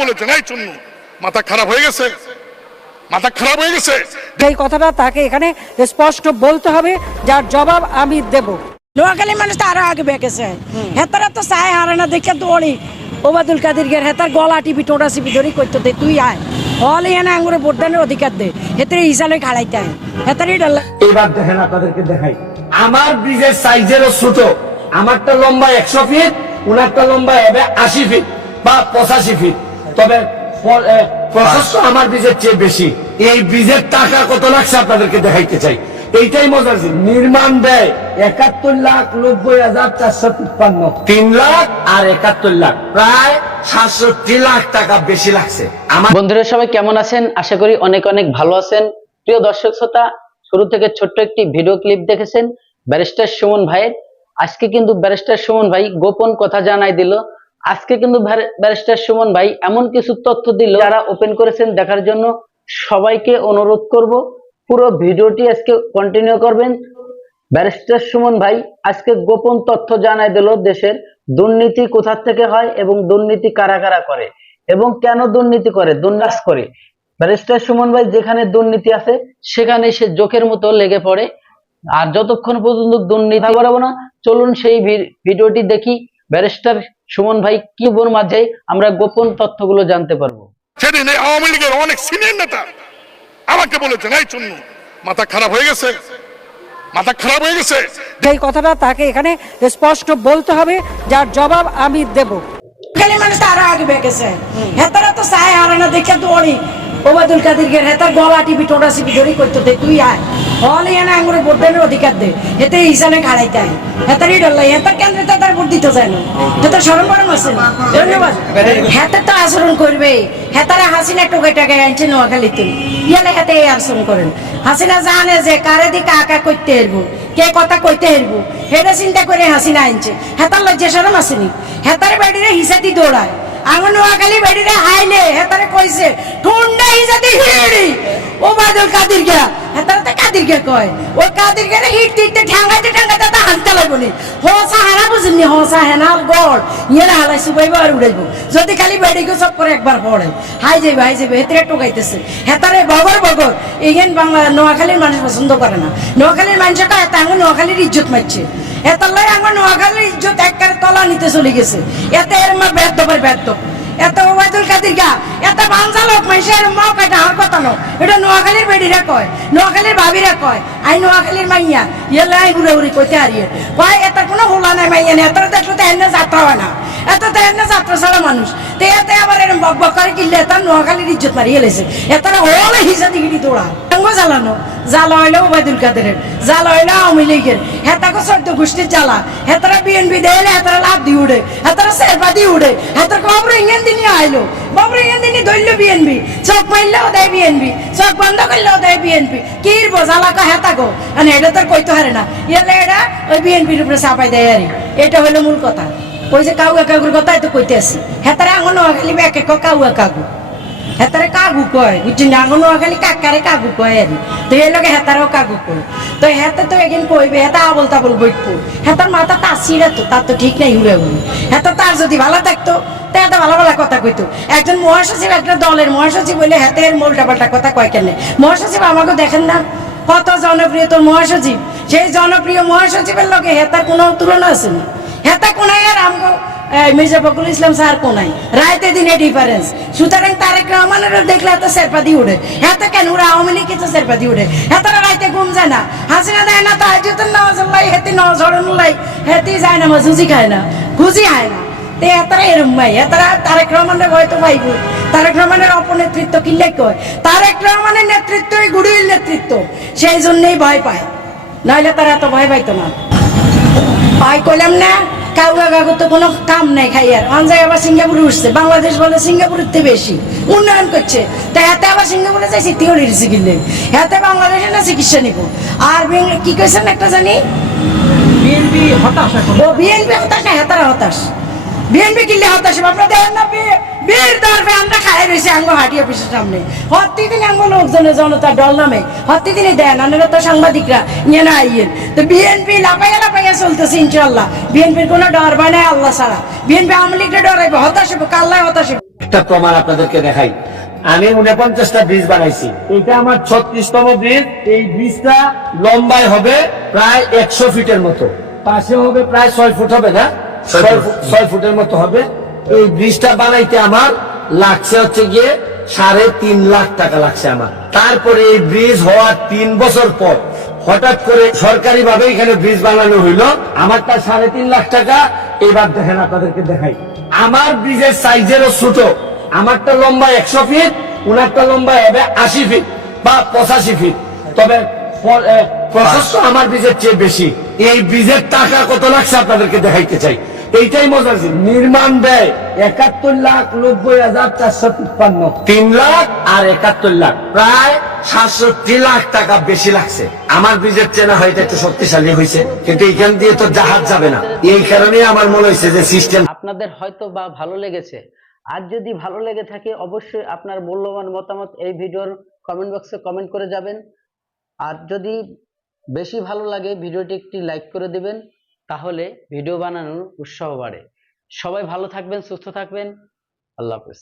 বলেছেন এই চুন্নু মাথা খারাপ হয়ে গেছে মাথা খারাপ হয়ে গেছে। এই কথাটা তাকে এখানে স্পষ্ট বলতে হবে যার জবাব আমি দেব। নোয়াখালী মানুষ তো আরও আগে বেঁকেছে হেতারা তো চায় হারে না দেখে দৌড়ি ওবাদুল কাদের গের হেতার গলা টিপি টোটা চিপি ধরি করতে দে তুই আয়। হল এনে আঙুরে ভোটদানের অধিকার দে হেতারে হিসালে খাড়াইতে আয়। হেতারই ডাল্লা এবার দেখেন আপনাদেরকে দেখাই। আমার ব্রিজের সাইজেরও ছোট। আমারটা লম্বা একশো ফিট উনারটা লম্বা হবে আশি ফিট বা পঁচাশি ফিট তবে প্রশস্ত আমার ব্রিজের চেয়ে বেশি। এই ব্রিজের টাকা কত লাগছে আপনাদেরকে দেখাইতে চাই। এইটাই মজার জিনিস। নির্মাণ ব্যয় একাত্তর লাখ নব্বই হাজার চারশো তিপ্পান্ন। তিন লাখ আর একাত্তর লাখ। প্রায় সাতষট্টি লাখ টাকা বেশি লাগছে। আমার বন্ধুরা সবাই কেমন আছেন? আশা করি অনেক অনেক ভালো আছেন। প্রিয় দর্শক শ্রোতা শুরু থেকে ছোট্ট একটি ভিডিও ক্লিপ দেখেছেন ব্যারিস্টার সুমন ভাইয়ের। আজকে কিন্তু ব্যারিস্টার সুমন ভাই গোপন কথা জানাই দিল। আজকে কিন্তু ব্যারিস্টার সুমন ভাই এমন কিছু তথ্য দিল যারা ওপেন করেছেন দেখার জন্য। সবাইকে অনুরোধ করব, পুরো ভিডিওটি আজকে কন্টিনিউ করবেন। ব্যারিস্টার সুমন ভাই আজকে গোপন তথ্য জানাই দিল দেশের দুর্নীতি কোথা থেকে হয় এবং দুর্নীতি কারা কারা করে এবং কেন দুর্নীতি করে দুর্নাস করে। ব্যারিস্টার সুমন ভাই যেখানে দুর্নীতি আছে, সেখানে সে জোকের মতো লেগে পড়ে। আর যতক্ষণ পর্যন্ত দুর্নীতি করাবো না, চলুন সেই ভিডিওটি দেখি। ব্যারিস্টার সুমন ভাই কি বোর মাঝে আমরা গোপন তথ্যগুলো জানতে পারব। সেদিন আওয়ামী লীগের অনেক সিনিয়র নেতা আমাকে বলেছেন এই চুন্নু মাথা খারাপ হয়ে গেছে মাথা খারাপ হয়ে গেছে। এই কথাটা তাকে এখানে স্পষ্ট বলতে হবে যার জবাব আমি দেব। নোয়াখালী মানুষ আরও আগে বেঁকেছে। হেতারা তো চায় হারে না দেখে দৌড়ি। ওবাদুল কাদের গের হেতার গলা টিপি, টোটা চিপি ধরি করতে দে, তুই আয়। হল এনে আঙুরে ভোটদানের অধিকার দে। হেতে হিসালে খাড়াইতে আয়। হেতারই ডাল্লাই হেতার কেন্দ্রে তার ভোট দিতে যায় না। হেতার সরম বরম আছে। ধন্যবাদ। হেতে তো আচরণ করবে। হেতারা হাসিনা টোকে টাকায় আনছে নোয়াখালীতে। ইয়ালে হেতে এই আচরণ করেন। হাসিনা জানে যে কারে দিকে আঁকা করতে হেরবো কে কথা কইতে হেরবো হেটা চিন্তা করে হাসিনা আনছে। হেতার লজ্জা সরম আসেনি। হেতার বাড়িরে হিসাতি দৌড়ায়। আমার নোয়াখালী বাড়িরে হাইলে হেতারে কইছে ঠুন্ডা হিসাতি হিড়ি ও বাদল কাদির গিয়া হেতারে গিয়া কয়, ও কাদির গিয়া হিট দিতে ঠ্যাঙ্গাইতে ঠ্যাঙ্গাইতে তা হালতে লাগবো নি হসা হানা বুঝিনি হসা হেনার গড়। ইয়ে হালাই সুবাইব আর উড়াইব। যদি খালি বেড়ি গো সব করে একবার পড়ে। হাই যাইবে হাই যাইবে, হেতারে টোকাইতেছে। হেতারে বগর বগর। এইখান বাংলা, নোয়াখালীর মানুষ পছন্দ করে না। নোয়াখালীর মানুষের কয় এত আঙুল, নোয়াখালীর ইজ্জত মারছে এতলাই আমার নোয়াখালীর ইজ্জত একবারে তলা নিতে চলে গেছে। এতে এর মা ব্যর্থ পর ব্যর্থ এত ওবায়দুল কাদির গা। এত বাঞ্জা লোক মাইসের মা কয়টা আর কথা নো এটা নোয়াখালীর বেডিরা কয়। নোয়াখালীর ভাবিরা কয়। আই নোয়াখালীর মাইয়া। ইয়েলে আই ঘুরে ঘুরে কইতে হারিয়ে কয়, এটা কোনো হোলা নাই মাইয়া নেই এত দেখল তো এনে যাত্রা হয় না? এত তো এনে যাত্রা ছাড়া মানুষ তে এতে আবার এরম বক বক করে কিনলে এত নোয়াখালীর ইজ্জত মারিয়ে লেছে এত হলে হিসা দিগিটি দৌড়া জ্বালানো। জ্বালা হইল ওবায়দুল কাদেরের জ্বালা হইল আওয়ামী লীগের। হেতাকে চোদ্দ গোষ্ঠীর জ্বালা। হেতারা বিএনপি দেলে হেতারা লাভ দিয়ে উড়ে। হেতারা শেরপা দিয়ে উড়ে। হেতার খবর ইংন দিনই আইলো। খবর ইংন দিনই ধরলো বিএনপি। চোখ মারলেও দেয় বিএনপি। চোখ বন্ধ করলেও দেয় বিএনপি। কিরবো জ্বালা কা হেতা গো? মানে এটা তোর কইতে হারে না। এলে এটা ওই বিএনপির উপরে চাপাই দেয় আরে। এটা হলো মূল কথা। ওই যে কাউয়া কাকুর কথাই তো কইতে আসি। হেতারা আঙুন খালি ব্যাকে কাউয়া কাকু হেতারে কাগু কয় বুঝছি না আঙুন খালি কাকারে কাগু কয় আর তো এই লগে হেতারেও কাগু কয়। তো হেতে তো এগিন কইবে, হেতা আবল তাবল বইটবো হেতার মাথা তাসিরা তো তার তো ঠিক নাই উড়ে উড়ে হেতা তার যদি ভালো থাকতো, তা ভালো ভালো কথা কইতো একজন মহাসচিব একটা দলের মহাসচিব বলে হাতের মোল্টা পাল্টা কথা কয় কেন? মহাসচিব আমাকে দেখেন না। কত জনপ্রিয় তোর মহাসচিব? সেই জনপ্রিয় মহাসচিবের লগে হেতার কোনো তুলনা আছে না? হেতা কোনায় আর আমগো মির্জা ফখরুল ইসলাম স্যার কোনাই রাইতে দিনে ডিফারেন্স সুতরাং তারেক রহমানের দেখলে এত সেরপাদি উঠে। এত কেন? ওরা আওয়ামী লীগ কিছু সেরপাদি উঠে। এতটা রাইতে ঘুম যায় না। হাসিনা দেয় না তো আজুতের নামাজ লাই হেতি হরণ লাই। হেতি যায় না মজুজি খায় না, খুঁজি খায় না। তে এতরা এরম ভাই এতরা তারেক রহমানের হয়তো পাইব তারেক রহমানের অপনেতৃত্ব কিনলে কয়? তারেক রহমানের নেতৃত্বই গুড়ির নেতৃত্ব। সেই জন্যই ভয় পায়। নাহলে তারা এত ভয় পাইতো না। পাই কইলাম না কাউয়া কাকু তো কোনো কাম নাই খাই আর। অন জায়গায় আবার সিঙ্গাপুরে উঠছে। বাংলাদেশ বলে সিঙ্গাপুরের থেকে বেশি। উন্নয়ন করছে। তা হাতে আবার সিঙ্গাপুরে যাইছি তিহড়ির কিনলে হাতে বাংলাদেশে না চিকিৎসা নিব। আর কি কইছেন একটা জানি? ও বিএনপি হতাশ না হেতারা হতাশ। বিএনপি কিনলে হতাশ আপনার দেখেন না বীর দরবে আমরা খাই রয়েছি আঙ্গ হাটি অফিসের সামনে। প্রতিদিন আঙ্গ লোকজনে জনতা দল নামে প্রতিদিনই দেন আনারা তো সাংবাদিকরা নিয়ে না আইয়েন। তো বিএনপি লাফাইয়া লাফাইয়া চলতেছে ইনশাল্লাহ বিএনপির কোনো ডর বানায় আল্লাহ ছাড়া। বিএনপি আওয়ামী লীগের ডরাইবে হতাশ হব কাল্লায় হতাশ হব। একটা প্রমাণ আপনাদেরকে দেখাই। আমি উনপঞ্চাশটা ব্রিজ বানাইছি। এটা আমার ছত্রিশতম ব্রিজ এই ব্রিজটা লম্বায় হবে প্রায় একশো ফিটের মতো। পাশে হবে প্রায় ছয় ফুট হবে না? ছয় ফুটের মতো হবে। এই ব্রিজটা বানাইতে আমার লাগছে হচ্ছে গিয়ে সাড়ে তিন লাখ টাকা লাগছে আমার। তারপরে এই ব্রিজ হওয়ার তিন বছর পর হঠাৎ করে সরকারি ভাবে এখানে ব্রিজ বানানো হইল। আমারটা সাড়ে তিন লাখ টাকা। এবার দেখেন আপনাদেরকে দেখাই। আমার ব্রিজের সাইজেরও ছোট। আমারটা লম্বা একশো ফিট, উনারটা লম্বা হবে আশি ফিট বা পঁচাশি ফিট। তবে প্রশস্ত আমার ব্রিজের চেয়ে বেশি। এই ব্রিজের টাকা কত লাগছে আপনাদেরকে দেখাইতে চাই। এইটাই মজা আছে। নির্মাণ ব্যয় একাত্তর লাখ নব্বই হাজার চারশো তিপ্পান্ন। তিন লাখ? আর একাত্তর লাখ। প্রায়? সাতষট্টি লাখ টাকা বেশি লাগছে। আমার ব্রিজের চেনা হয়তো একটু শক্তিশালী হয়েছে কিন্তু এখান দিয়ে তো জাহাজ যাবে না। এই কারণে আমার মনে হয়েছে যে সিস্টেম আপনাদের হয়তো বা ভালো লেগেছে। আর যদি ভালো লেগে থাকে অবশ্যই আপনার মূল্যবান মতামত এই ভিডিওর কমেন্ট বক্সে কমেন্ট করে যাবেন। আর যদি বেশি ভালো লাগে ভিডিওটি একটি লাইক করে দিবেন। তাহলে ভিডিও বানানোর উৎসাহ বাড়ে। সবাই ভালো থাকবেন সুস্থ থাকবেন। আল্লাহ হাফেজ।